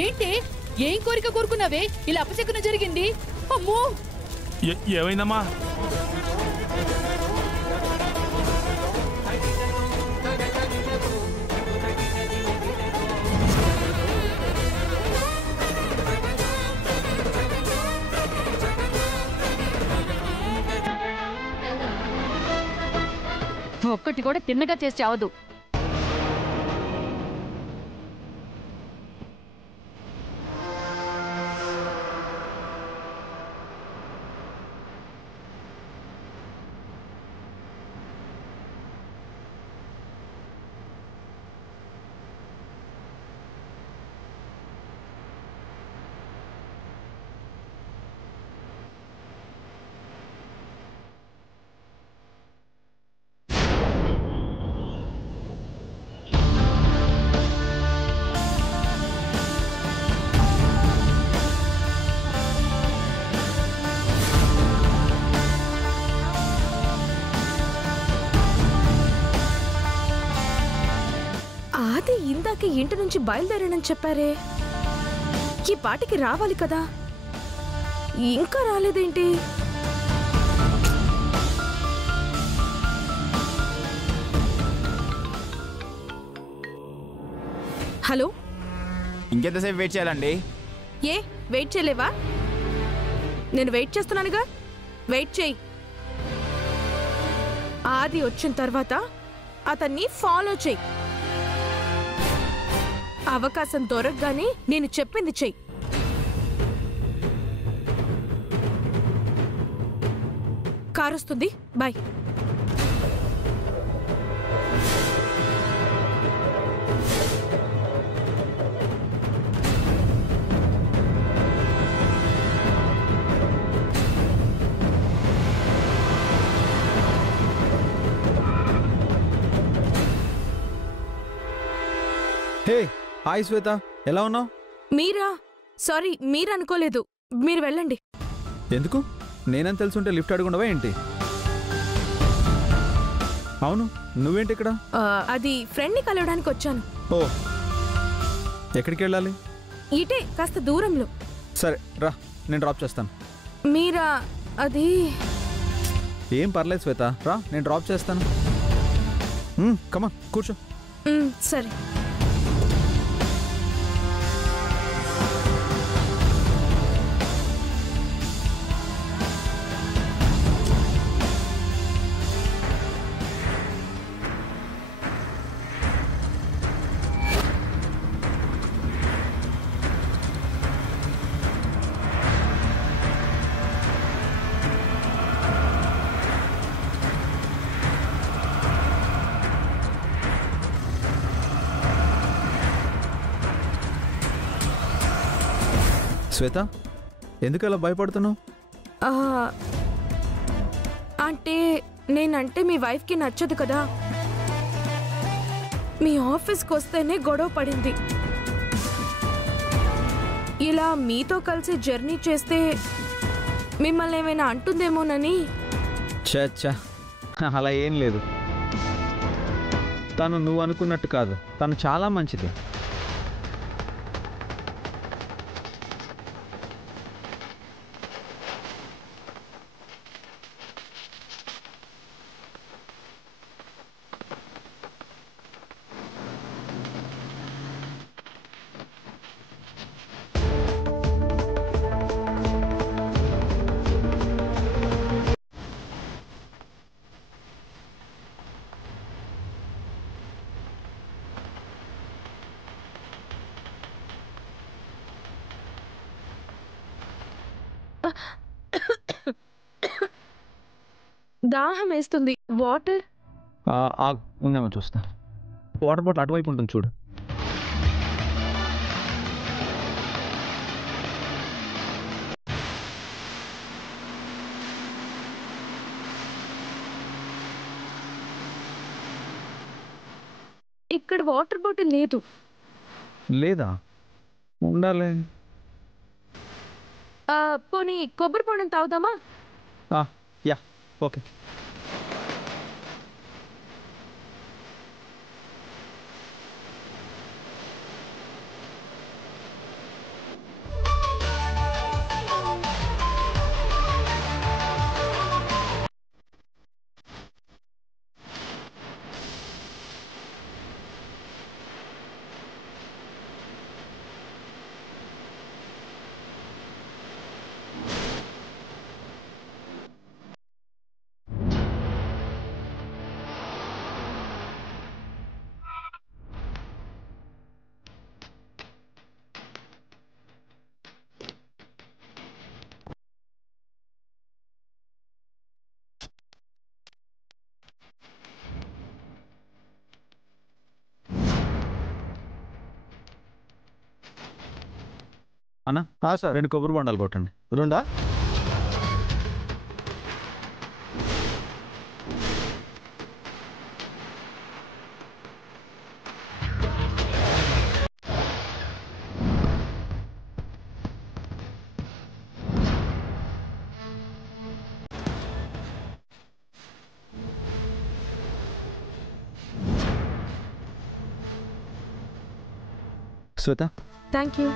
ఏంటి? ఏం కోరిక కోరుకున్నావే ఇలా అపశకున జరిగింది? అమ్మో! ఏమైందమ్మా? ఒక్కటి కూడా తిన్నగా చేసి చావదు. ఆది ఇందాక ఇంటి నుంచి బయలుదేరానని చెప్పారే, ఈ పాటికి రావాలి కదా, ఇంకా రాలేదేంటి? హలో, ఇంకెంతసేపు వెయిట్ చేయాలండి? ఏ వెయిట్ చేయలేవా? నేను వెయిట్ చేస్తున్నానుగా, వెయిట్ చేయి. ఆది వచ్చిన తర్వాత అతన్ని ఫాలో చేయి. అవకాశం దొరకగానే నేను చెప్పింది చెయ్యి. కారొస్తుంది, బాయ్. హే హాయ్ శ్వేత, ఎలా ఉన్నావు? మీరా? సారీ, మీరు అనుకోలేదు. మీరు వెళ్ళండి. ఎందుకు? నేనని తెలుసుంటే లిఫ్ట్ అడుగుండవా ఏంటి? అవును, నువ్వేంటి ఇక్కడ? అది ఫ్రెండ్ని కలవడానికి వచ్చాను. ఓ, ఎక్కడికి వెళ్ళాలి? ఇటే కాస్త దూరంలో. సరే రా, నేను డ్రాప్ చేస్తాను. మీరా? అది ఏం పర్లేదు శ్వేత, రా నేను డ్రాప్ చేస్తాను. కమాన్ కూర్చో. సరే. శ్వేత, ఎందుకు అలా భయపడుతున్నావు? అంటే నేనంటే మీ వైఫ్కి నచ్చదు కదా. మీ ఆఫీస్కి వస్తేనే గొడవ పడింది. ఇలా మీతో కలిసి జర్నీ చేస్తే మిమ్మల్ని ఏమైనా అంటుందేమోనని. చచ్చా, అలా ఏం లేదు. తను నువ్వు అనుకున్నట్టు కాదు, తను చాలా మంచిది. దాహం వేస్తుంది. వాటర్ ఉందేమో చూస్తా. వాటర్ బాటిల్ అటువైపు ఉంటుంది చూడు. ఇక్కడ వాటర్ బాటిల్ లేదు. లేదా? ఉండాలి. పోనీ కొబ్బరి బొండం తాగుదామా? Yeah, okay. అన్న సార్ 2 కొబ్బరి బొండాలు కొట్టండి. 2 శ్వేత థ్యాంక్ యూ.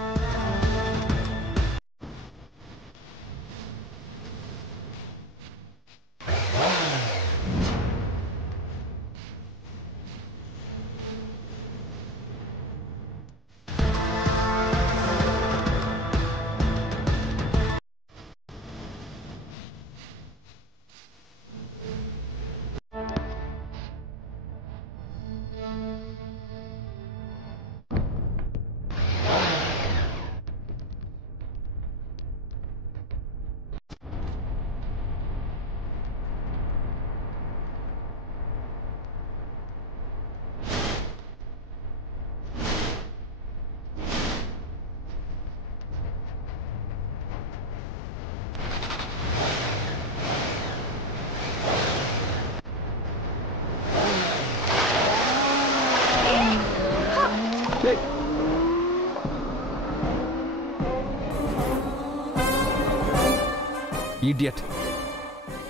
ఇడియట్.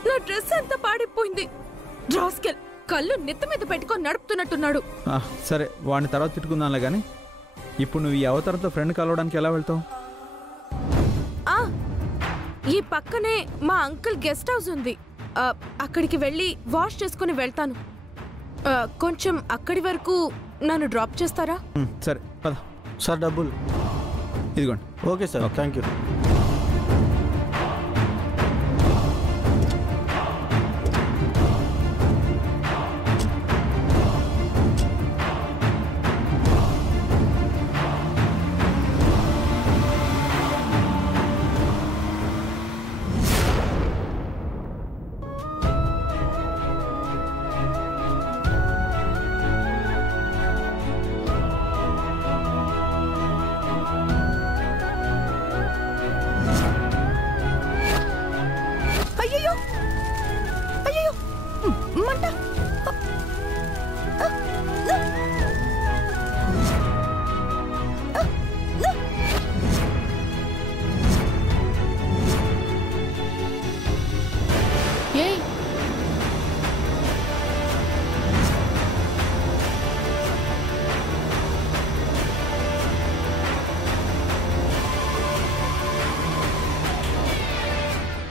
నా డ్రెస్ అంతా పాడిపోయింది. రాస్కెల్ కళ్ళు నెత్తి మీద పెట్టుకొని నడుపుతున్నట్టున్నాడు. సరే వాడిని తర్వాత తిట్టుకుందాంలే కానీ ఇప్పుడు నువ్వు ఈ అవతారంతో ఫ్రెండ్ కలవడానికి ఎలా వెళ్తావు? ఈ పక్కనే మా అంకుల్ గెస్ట్ హౌస్ ఉంది. అక్కడికి వెళ్ళి వాష్ చేసుకుని వెళ్తాను. కొంచెం అక్కడి వరకు నన్ను డ్రాప్ చేస్తారా? సరే పద. సార్ డబ్బులు ఇదిగోండి. Okay sir, thank you.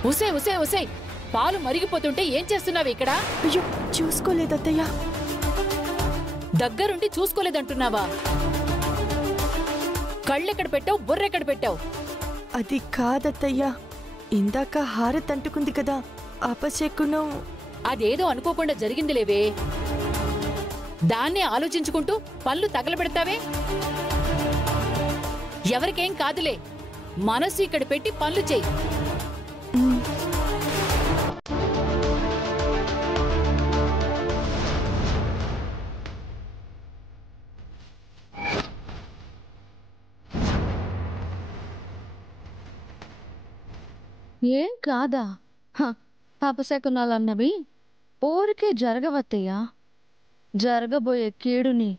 ఉసే ఉసే ఉసే పాలు మరిగిపోతుంటే ఏం చేస్తున్నావు ఇక్కడ? అయ్యో చూసుకోలేదత్తయ్య. దగ్గరుండి చూసుకోలేదంటున్నావా? కళ్ళెక్కడ పెట్టావు, బుర్రెక్కడ పెట్టావు? అది కాదత్తయ్య, ఇందాక హారత్ అంటుకుంది కదా, అపశకునం. అదేదో అనుకోకుండా జరిగిందిలేవే. దాన్నే ఆలోచించుకుంటూ పళ్ళు తగలబెడతావే. ఎవరికేం కాదులే, మనసు ఇక్కడ పెట్టి పనులు చెయ్యి. ఏం కాదా? అపశకునాలన్నవి ఊరికే జరగవత్తయ్యా. జరగబోయే కీడుని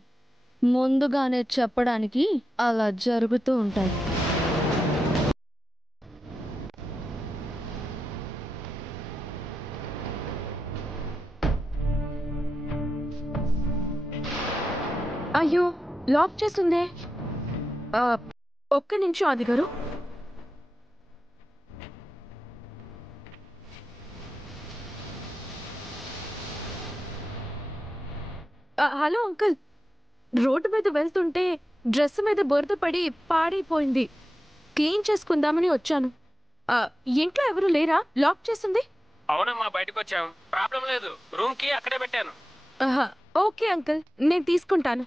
ముందుగానే చెప్పడానికి అలా జరుగుతూ ఉంటాయి. అయ్యో లాక్ చేస్తుందే. ఒక్క నిమిషం ఆది గారు. హలో అంకుల్, రోడ్డు మీద వెళ్తుంటే డ్రెస్ మీద బురద పడి పాడైపోయింది. క్లీన్ చేసుకుందామని వచ్చాను. ఇంట్లో ఎవరు లేరా? లాక్ చేస్తుంది. అవునమ్మా, బయటకు వచ్చాం. ప్రాబ్లం లేదు, రూమ్ కి అక్కడే పెట్టాను. ఓకే అంకుల్, నేను తీసుకుంటాను.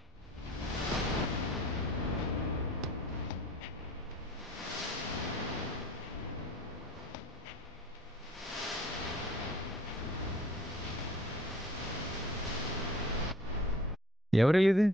ఎవరు ఇది?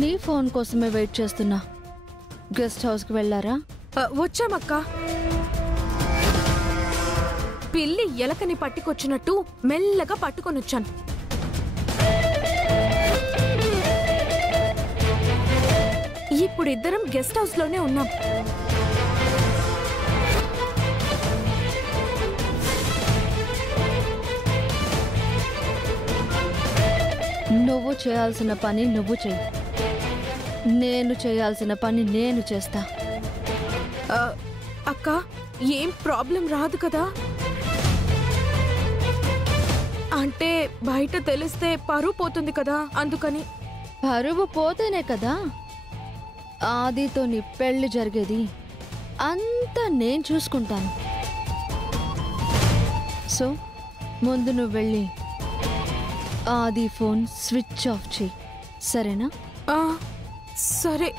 నీ ఫోన్ కోసమే వెయిట్ చేస్తున్నా. గెస్ట్ హౌస్కి వెళ్ళారా? వచ్చామక్క. పిల్లి ఎలకని పట్టుకొచ్చినట్టు మెల్లగా పట్టుకొని వచ్చాను. ఇప్పుడు ఇద్దరం గెస్ట్ హౌస్ లోనే ఉన్నాం. నువ్వు చేయాల్సిన పని నువ్వు చెయ్యి, నేను చేయాల్సిన పని నేను చేస్తా. అక్క, ఏం ప్రాబ్లం రాదు కదా? అంటే బయట తెలిస్తే పరువు పోతుంది కదా, అందుకని. పరువు పోతేనే కదా ఆదితో నీ పెళ్లి జరిగేది. అంతా నేను చూసుకుంటాను. సో ముందు నువ్వు వెళ్ళి ఆది ఫోన్ స్విచ్ ఆఫ్ చేయి, సరేనా? సరే.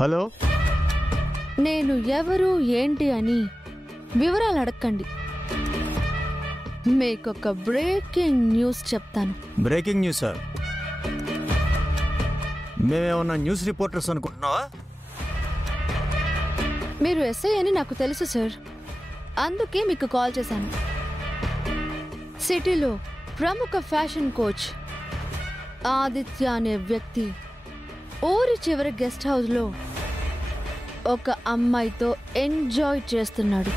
హలో, నేను ఎవరు ఏంటి అని వివరాలు అడగండి. మీకొక బ్రేకింగ్ న్యూస్ చెప్తాను. Breaking news sir? మేమేమన్నా న్యూస్ రిపోర్టర్స్ అనుకుంటున్నావా? మీరు ఎస్ఐ అని నాకు తెలుసు సార్, అందుకే మీకు కాల్ చేశాను. సిటీలో ప్రముఖ ఫ్యాషన్ కోచ్ ఆదిత్య అనే వ్యక్తి ఊరి చివరి గెస్ట్ హౌస్లో ఒక అమ్మాయితో ఎంజాయ్ చేస్తున్నాడు.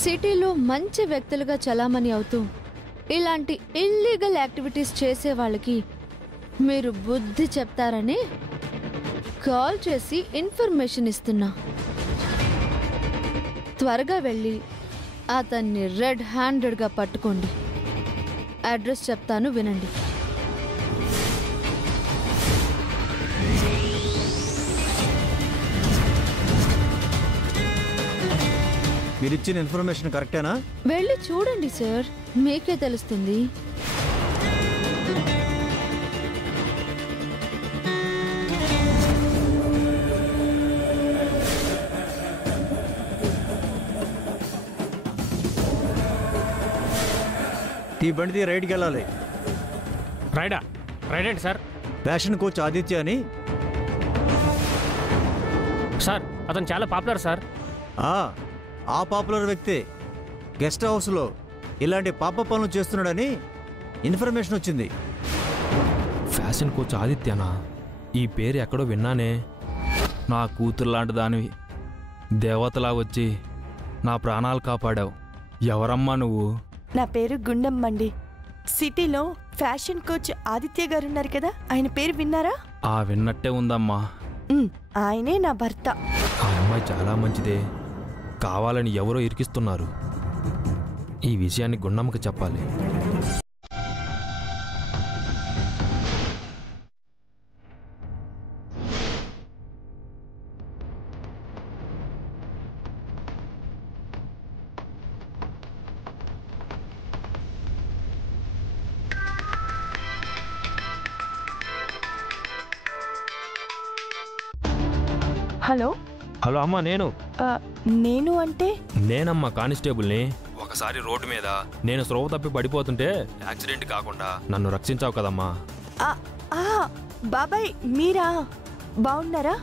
సిటీలో మంచి వ్యక్తులుగా చలామణి అవుతూ ఇలాంటి ఇల్లీగల్ యాక్టివిటీస్ చేసే వాళ్ళకి మీరు బుద్ధి చెప్తారని కాల్ చేసి ఇన్ఫర్మేషన్ ఇస్తున్నా. త్వరగా వెళ్ళి అతన్ని రెడ్ హ్యాండెడ్గా పట్టుకోండి. అడ్రస్ చెప్తాను, వినండి. మీరిచ్చిన ఇన్ఫర్మేషన్ కరెక్టేనా? వెళ్ళి చూడండి సార్, మీకే తెలుస్తుంది. ఈ బండిది రైడ్కి వెళ్ళాలి. రైడా? రైడ్ ఏంటి సార్? ఫ్యాషన్ కోచ్ ఆదిత్య అని. సార్ అతను చాలా పాపులర్ సార్. ఆ పాపులర్ వ్యక్తి గెస్ట్ హౌస్లో ఇలాంటి పాప పనులు చేస్తున్నాడని ఇన్ఫర్మేషన్ వచ్చింది. ఫ్యాషన్ కోచ్ ఆదిత్యనా? ఈ పేరు ఎక్కడో విన్నానే. నా కూతురు లాంటి దానివి, దేవతలా వచ్చి నా ప్రాణాలు కాపాడావు. ఎవరమ్మా నువ్వు? నా పేరు గుండమ్మండి. సిటీలో ఫ్యాషన్ కోచ్ ఆదిత్య గారు ఉన్నారు కదా, ఆయన పేరు విన్నారా? విన్నట్టే ఉందమ్మా. ఆయనే నా భర్త. ఆ అమ్మాయి చాలా మంచిదే, కావాలని ఎవరో ఇరికిస్తున్నారు. ఈ విషయాన్ని గుండమ్మకి చెప్పాలి. హలో. హలో అమ్మా, నేను అంటే? నేనమ్మా కానిస్టేబుల్ని. ఒకసారి రోడ్డు మీద నేను స్రోవ తప్పి పడిపోతుంటే యాక్సిడెంట్ కాకుండా నన్ను రక్షించావు కదమ్మా. బాబాయ్ మీరా? బాగున్నారా?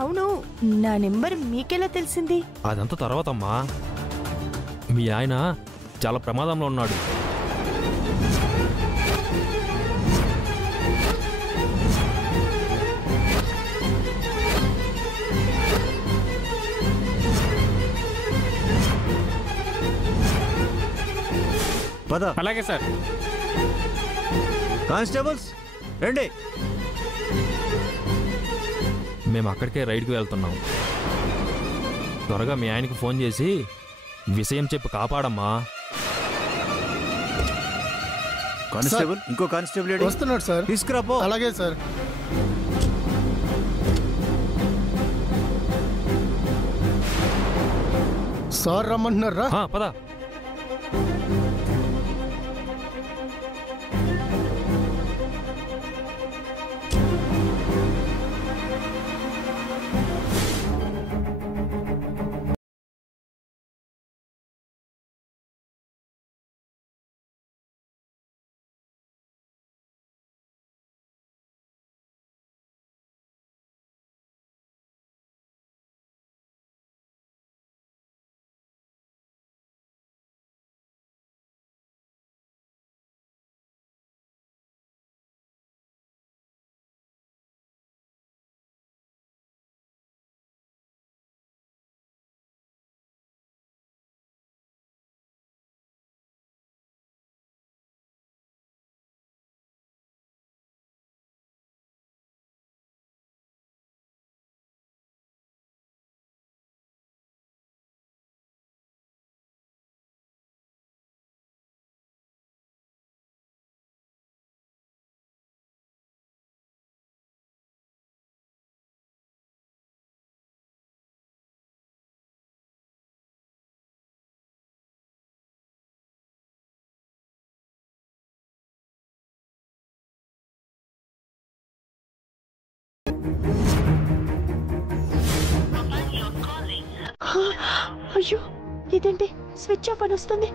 అవును, నా నెంబర్ మీకెలా తెలిసింది? అదంతా తర్వాతమ్మా. మీ ఆయన చాలా ప్రమాదంలో ఉన్నాడు. పద. అలాగే సార్. కానిస్టేబుల్స్ రండి. మేము అక్కడికే రైడ్కి వెళ్తున్నాం. త్వరగా మీ ఆయనకి ఫోన్ చేసి విషయం చెప్పి కాపాడమ్మా. కానిస్టేబుల్, ఇంకో కానిస్టేబుల్ వస్తున్నాడు సార్. తీసుకురాపో. అలాగే సార్. సార్ రమ్మంటున్నారా? పద. అయ్యో, ఇదేంటి స్విచ్ ఆఫ్ అని వస్తుంది?